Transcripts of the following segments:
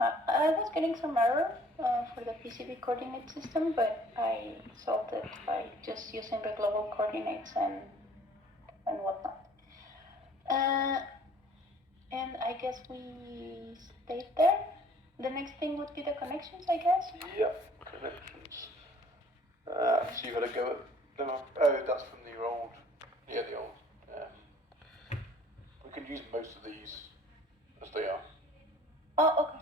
I was getting some error for the PCB coordinate system, but I solved it by just using the global coordinates and whatnot. And I guess we stayed there. The next thing would be the connections, I guess. Yeah, connections. So you got to go at them. Oh, that's from the old. Yeah, the old. We can use most of these as they are. Oh, okay.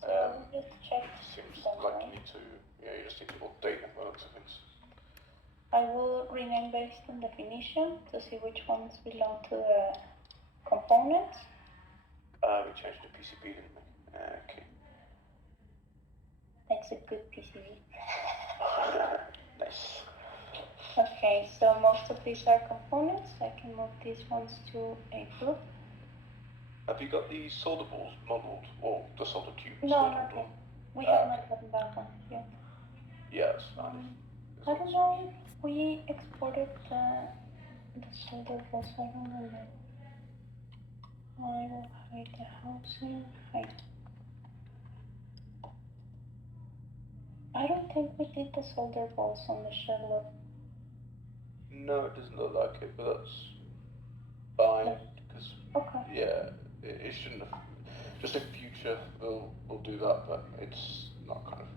So we'll just check. Seems like you need to. Yeah, you just need to update them by the looks of things. I will rename based on definition to see which ones belong to the components. We changed the PCB, didn't we? Okay. That's a good PCB. Nice. Okay, so most of these are components. I can move these ones to a group. Have you got the solder balls modeled, or the solder tubes? No, not yet. We have not gotten that one yet. Yeah, that's fine. I don't know if we exported the solder balls. I don't remember. I will hide the housing. Hide. I don't think we did the solder balls on the Sherlock. No, it doesn't look like it, but that's fine. Because yeah, it shouldn't have. Just in future, we'll do that, but it's not kind of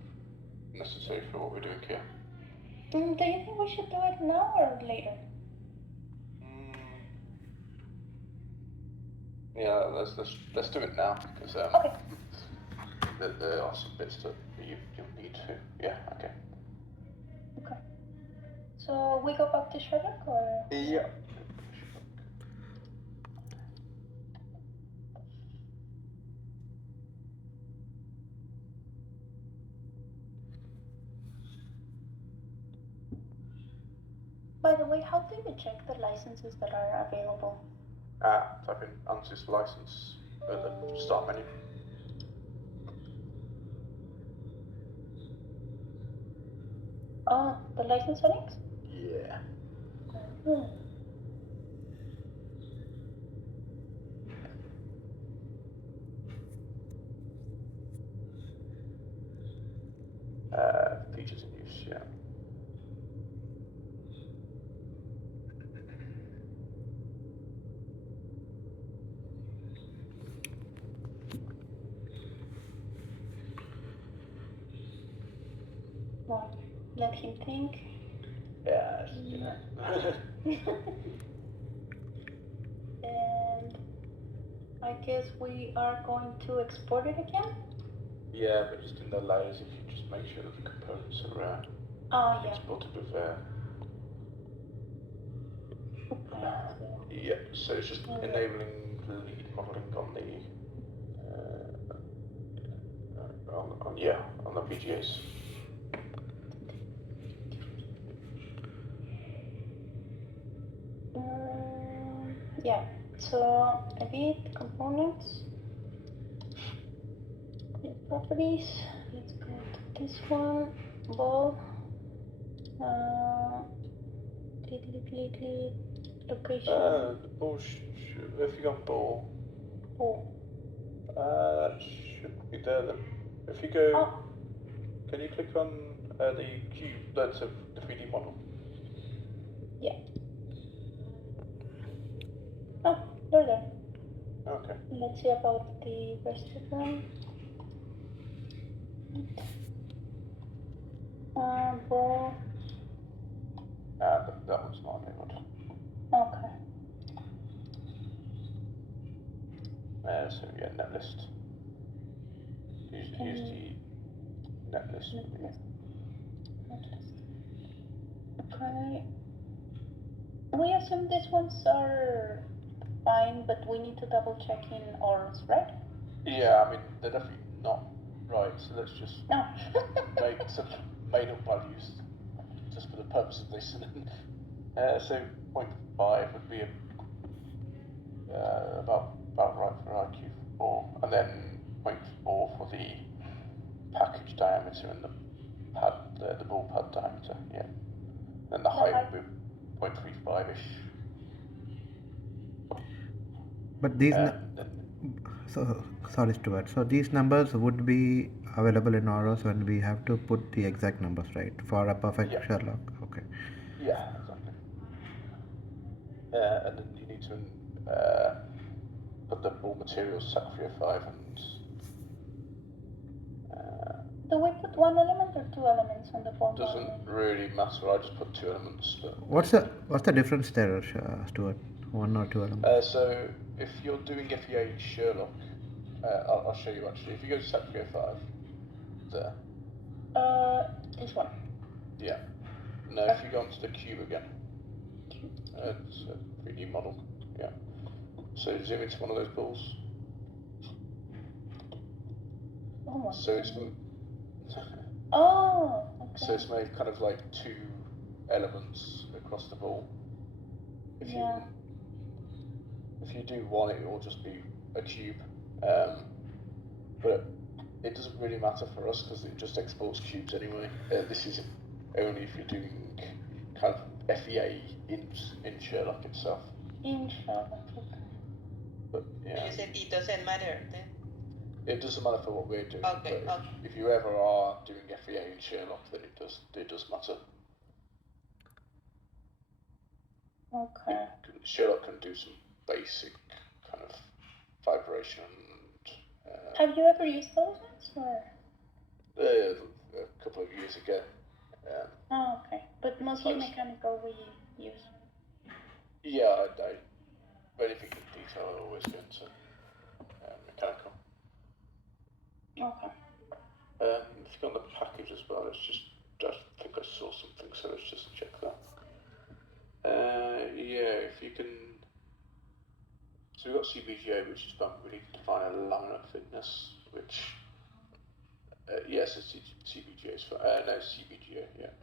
necessary for what we're doing here. Do you think we should do it now or later? Yeah, let's do it now because there are some bits that you'll need to. Yeah, okay. Okay. So we go back to Sherlock or? Yeah. By the way, how do you check the licenses that are available? Type in ANSYS license at the start menu. Oh, the license settings? Yeah. Features in use, yeah. Well, let him think. Yeah, you know. And I guess we are going to export it again? Yeah, but just in the layers, if you just make sure that the components are exported with yeah, so it's just enabling the lead modeling on the on the VGAs. Yeah, so edit components, properties, let's go to this one, ball, location. The ball if you go on ball, should be there then. If you go, can you click on the cube, that's the 3D model? Yeah. Oh, they're there. Okay. Let's see about the rest of them. Ball. But that one's not enabled. Okay. So yeah, netlist. Use the netlist. Okay. We assume these ones are fine, but we need to double check in ours, right? Yeah, I mean, they're definitely not right, so let's just make some made up values just for the purpose of this. So 0.5 would be about right for RQ4, and then 0.4 for the package diameter and the pad, the ball pad diameter, yeah. And the height would be 0.35-ish. But these, So, sorry, Stuart. So these numbers would be available in Oros when we have to put the exact numbers, right? For a perfect Yeah. Sherlock. Okay. Yeah, exactly. And then you need to put the raw materials sys3 and Do we put one element or two elements on the ball doesn't value? really matter. I just put 2 elements. But What's the difference there, Stuart? One or two elements? so if you're doing FEA in Sherlock, I'll show you actually. If you go to sys3 there. This one. Yeah. Now if you go onto the cube again, it's a 3D model. Yeah. So zoom into one of those balls. Oh, So it's oh, okay. so it's made kind of like 2 elements across the ball. If you do one, it will just be a tube. But it doesn't really matter for us because it just exports cubes anyway. This is only if you're doing kind of FEA in Sherlock itself. In Sherlock, okay. But yeah. You said it doesn't matter then? It doesn't matter for what we're doing. Okay, but okay. If you ever are doing FEA in Sherlock, then it does matter. Okay. Sherlock can do some basic kind of vibration. Have you ever used those ones, or? A couple of years ago. Oh, okay. But mostly mechanical we use. Yeah, anything in detail I always go into mechanical. Okay. If you go on the package as well, I think I saw something, so let's just check that. Yeah, if you can. So we've got CBGA, which is we need to define a laminar thickness, which. Yes, it's CBGA is no, CBGA, yeah.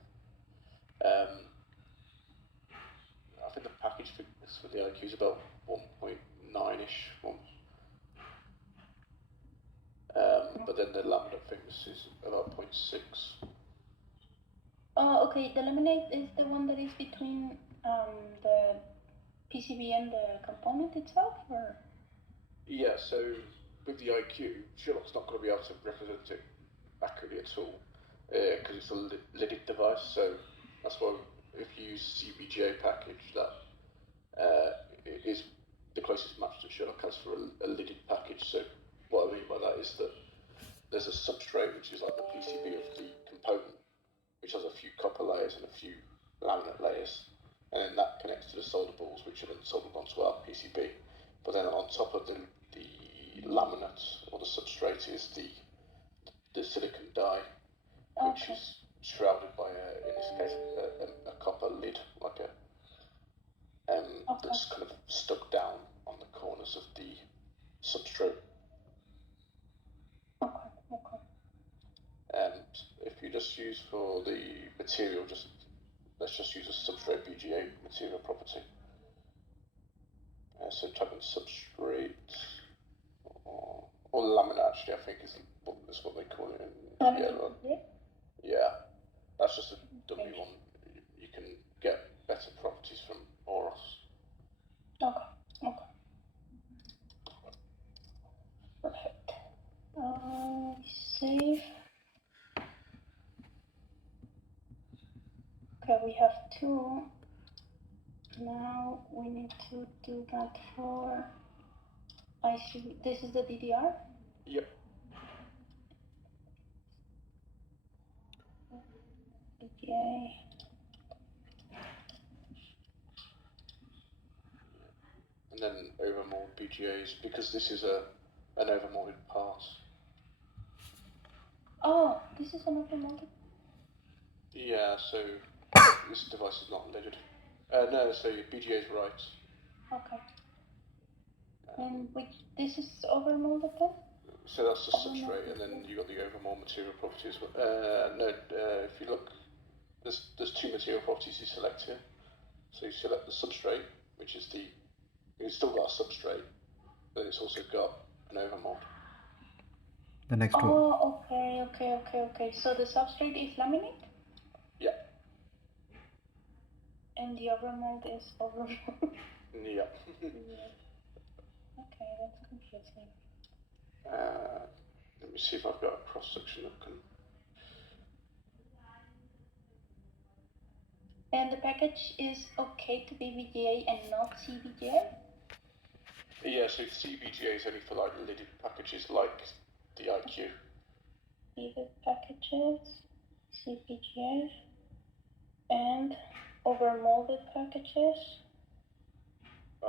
I think the package thickness for the IQ is about 1.9-ish. But then the laminar thickness is about 0.6. Oh, okay. The laminate is the one that is between the PCB and the component itself, or? Yeah, so with the IQ, Sherlock's not going to be able to represent it accurately at all because it's a lidded device. So that's why if you use CBGA package, that is the closest match that Sherlock has for a lidded package. So what I mean by that is that there's a substrate which is like the PCB of the component, which has a few copper layers and a few laminate layers, and then that connects to the solder balls, which are then soldered onto our PCB. But then on top of the laminate or the substrate is the silicon die, which is shrouded by in this case a copper lid, like that's kind of stuck down on the corners of the substrate. And if you just use for the material, let's just use a substrate BGA material property. So type in substrate or laminate, actually, I think is what they call it in yeah, that's just a dummy one. You can get better properties from Oros. Okay. Perfect. Save. Okay, we have 2. Now we need to do that for IC. This is the DDR? Yep. DDA. And then overmold BGAs, because this is an overmolded part. Oh, this is an overmolded? Yeah, so this device is not lidded. No, so your BGA is right. Okay. And this is overmolded then? So that's the substrate, and then you got the overmold material properties. No, if you look, there's 2 material properties you select here. So you select the substrate, which is it's still got a substrate, but it's also got an overmold. The next one. Oh, okay. So the substrate is laminate? Yeah. And the overmold is overmold? Yeah. Okay, that's confusing. Let me see if I've got a cross section that can. And the package is okay to be VGA and not CVGA? Yeah, so CVGA is only for like lidded packages like the IQ. Lidded packages, CVGA, and overmolded packages?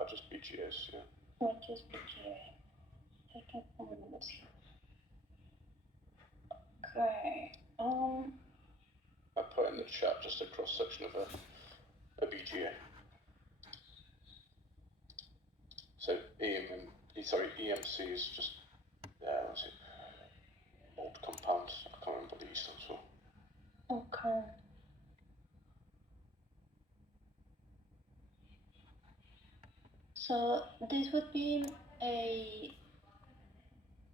Just BGAs, yeah. Which is VGA. Taking from minutes here. Okay. I put in the chat just a cross section of a BGA. So EMC is just what's it? Old compound. I can't remember what the E stands for. Okay. So this would be a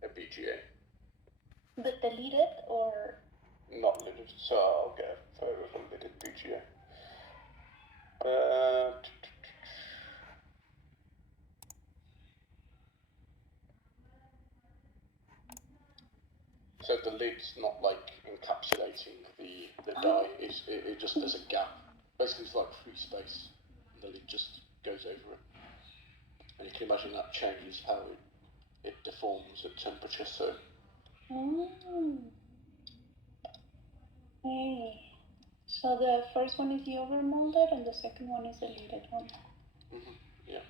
BGA. but deleted or Not lidded, so I'll get a photo of a lidded BGA. So the lid's not like encapsulating the die, it just there's a gap. Basically it's like free space, and the lid just goes over it. And you can imagine that changes how it deforms at temperature, so... Okay. So the first one is the overmolded and the second one is the lidded one. Yeah.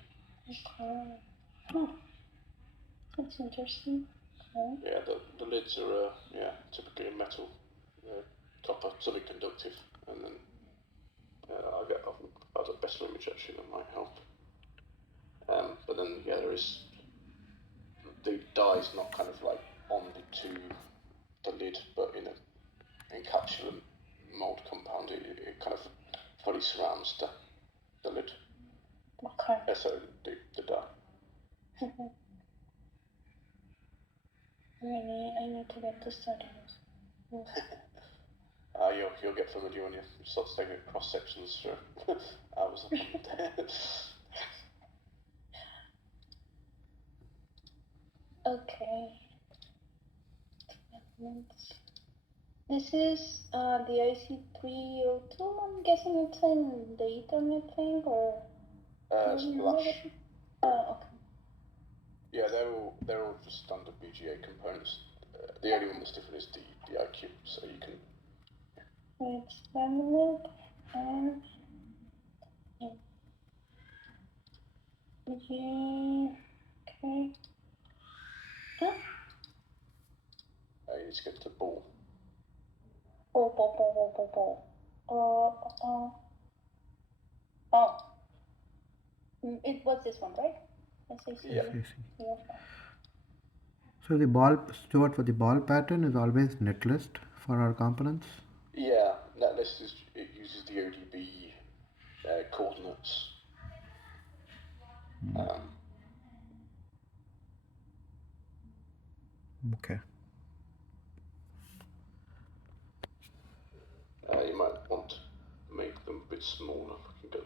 Okay. Huh. That's interesting. Okay. Yeah, the lids are typically metal, copper, semiconductive, and then I've got a better image actually that might help. But then there is the die's not kind of like bonded to the lid, but in an encapsulant mold compound, it kind of fully surrounds the lid. Okay. So the die. Really, I need to get to study this. You'll get familiar when you start taking cross sections for hours upon end. Okay. This is the IC302. I'm guessing it's in the Ethernet thing or. Flash. Okay. Yeah, they're all just standard BGA components. The only one that's different is the IQ, so you can. It's laminate and BGA. Okay. Huh? You need to go to the ball. Ball. It was this one, right? Yeah. Yeah. So the ball, Stuart, for the ball pattern is always netlist for our components? Yeah, netlist it uses the ODB coordinates. Okay. You might want to make them a bit smaller. You can go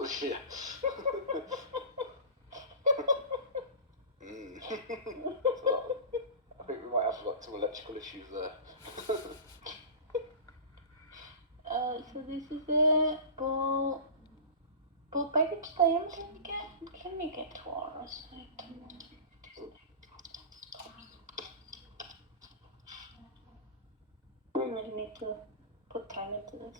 the yeah. I think we might have like some electrical issues there. So this is a ball package diameter again? Let me get to our site. I really need to put time into this.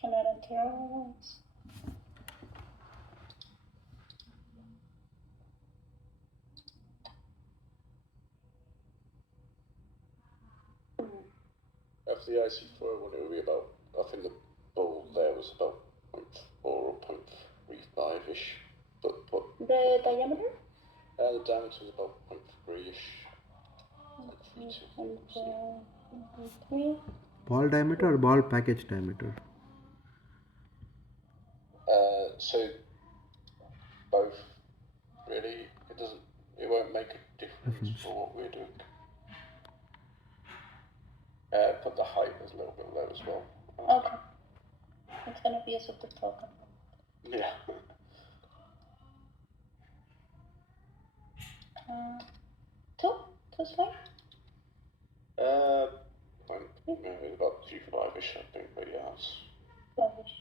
Cannot enter all ones. Of the IC4 one, it would be about, I think the ball there was about 0.4 or 0.35-ish. But the diameter? The diameter was about 0.3-ish. 0.3. Ball diameter or ball package diameter? So both, really. It won't make a difference for what we're doing. But the height is a little bit low as well. Okay. It's gonna be a super token. Yeah. Two slide? Maybe about 2.5-ish, I think, but yeah, it's... 5-ish.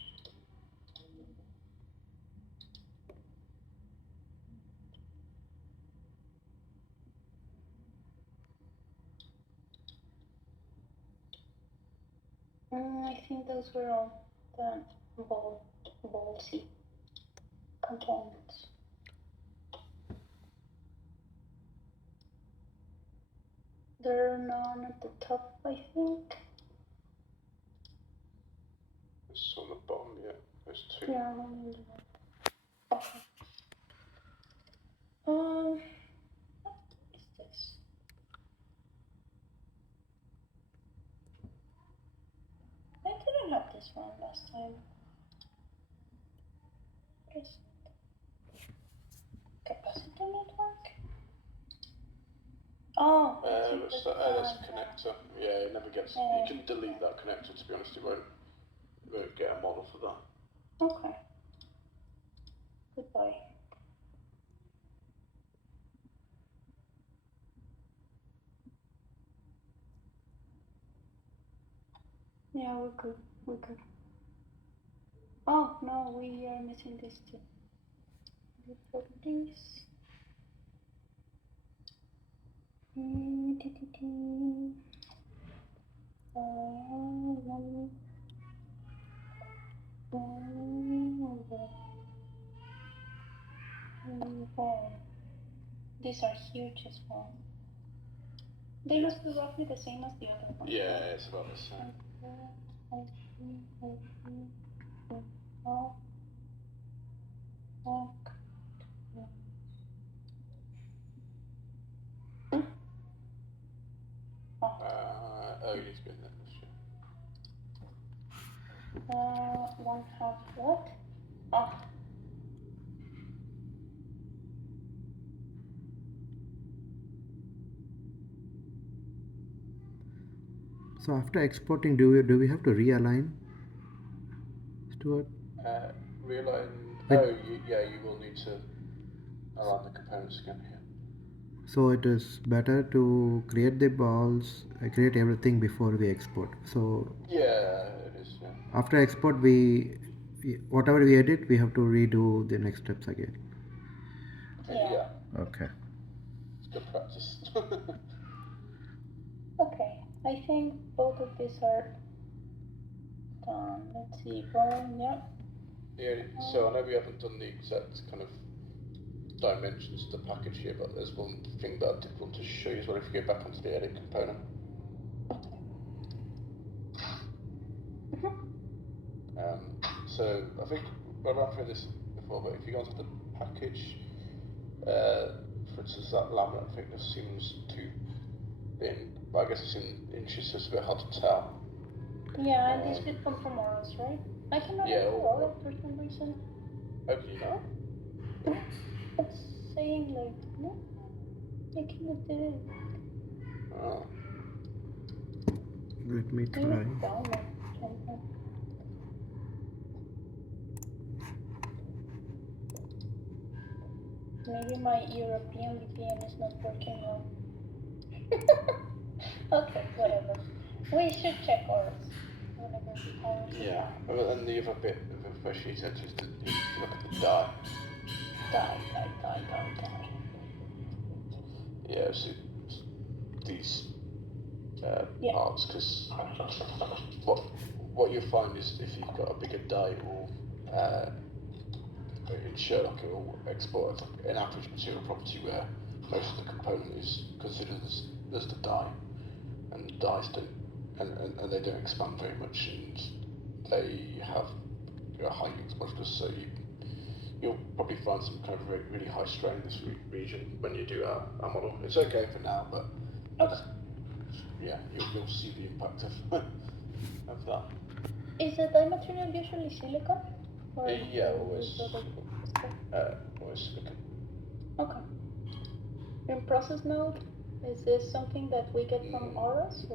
I think those were all the ballsy components. There are none at the top, I think. It's on the bottom, yeah. There's two. Yeah, one in the bottom. Okay. What is this? I didn't have this one last time. What is it? Capacitor network? Oh, that's a connector. Yeah, it never gets. You can delete that connector. To be honest, you won't get a model for that. Okay. Goodbye. Yeah, we could. Oh no, we are missing this too. For this. These are huge as well. They must be roughly the same as the other ones. Yeah, it's about the same. Oh, you need to be in there. One half what? Oh. So after exporting, do we have to realign, Stuart? Realign. You will need to align the components again here. So it is better to create the balls, create everything before we export. So yeah, it is. Yeah. After export, whatever we edit, we have to redo the next steps again. Yeah. Okay. It's good practice. Okay, I think both of these are done. Let's see, burn, yeah. Yeah, so I know we haven't done the exact kind of dimensions of the package here, but there's one thing that I did want to show you as well if you go back onto the edit component. So I think I ran through this before, but if you go onto the package, for instance, that laminate thickness seems too thin, but I guess it's in inches, so it's a bit hard to tell. Yeah, and this should come from ours, right? I cannot remember for some reason. Okay, no? It's saying like, no, I cannot do it. Oh. Let me try. Maybe my European VPN is not working well. Okay, whatever. We should check ours. Yeah, and the other bit of information you said is to look at the die. Die. Yeah, so these parts, because what you'll find is if you've got a bigger die, it will in Sherlock it will export an average material property where most of the component is considered as the die, and the dies don't, and they don't expand very much, and they have a high Higgs modulus, so you'll probably find some kind of really high strain in this region when you do our model. It's okay for now, but yeah, you'll see the impact of that. Is the die material usually silicon? Yeah, always silicon. Okay. In process node, is this something that we get from Aorus?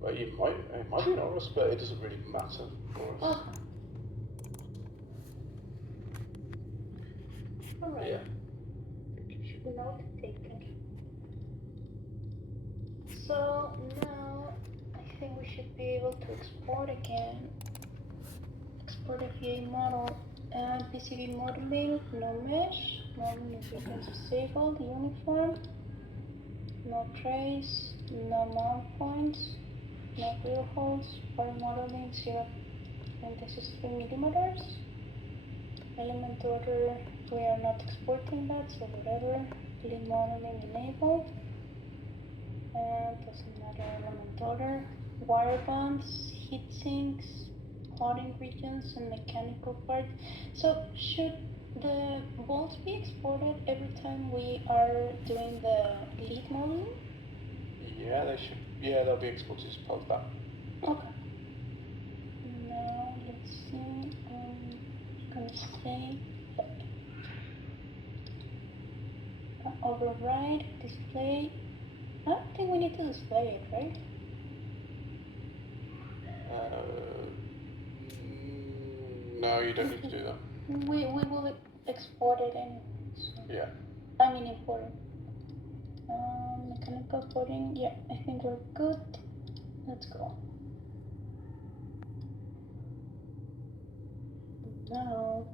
Well, it might be an Aorus, but it doesn't really matter for us. Okay. Alright. Yeah. I think you should Note taken. So now I think we should be able to export again. Export a VA model and PCB modeling, no mesh, no lubricants disabled, uniform, no trace, no mount points, no real holes, for modeling 0.3 millimeters. Element order, we are not exporting that, so whatever. Lead modeling enabled. Doesn't matter, element order. Wire bonds, heat sinks, clouding regions, and mechanical parts. So should the bolts be exported every time we are doing the lead modeling? Yeah, they should. Yeah, they'll be exported as part of that. Okay. Now let's see. I'm gonna say override display. I don't think we need to display it, right? No, you don't need to do that. We will export it anyway. So. Yeah. I mean import it. Mechanical coding. Yeah, I think we're good. Let's go. Now,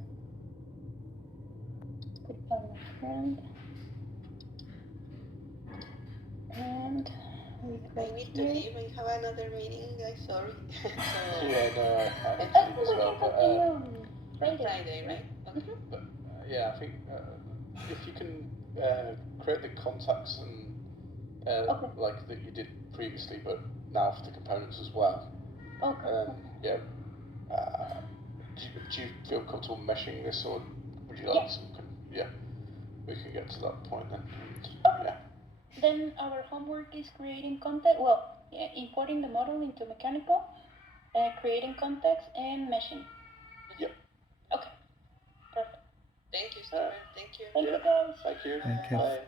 goodbye, my friend. And we go I need to here. leave. I have another meeting, guys. Sorry. So, Yeah, no, I need I to leave think as we well. can But, continue on Friday. Friday, right? Okay. but yeah, I think if you can create the contacts and Okay. like that you did previously, but now for the components as well. Okay. Yeah. Do you feel comfortable meshing this, or would you like Yeah. some? Yeah. We can get to that point then. Okay. Yeah. Then our homework is creating contact. Well, yeah, importing the model into mechanical, creating contacts, and meshing. Yep. Okay. Perfect. Thank you, Stephen. Thank you. Thank you, guys. Thank you. Thank you. Bye.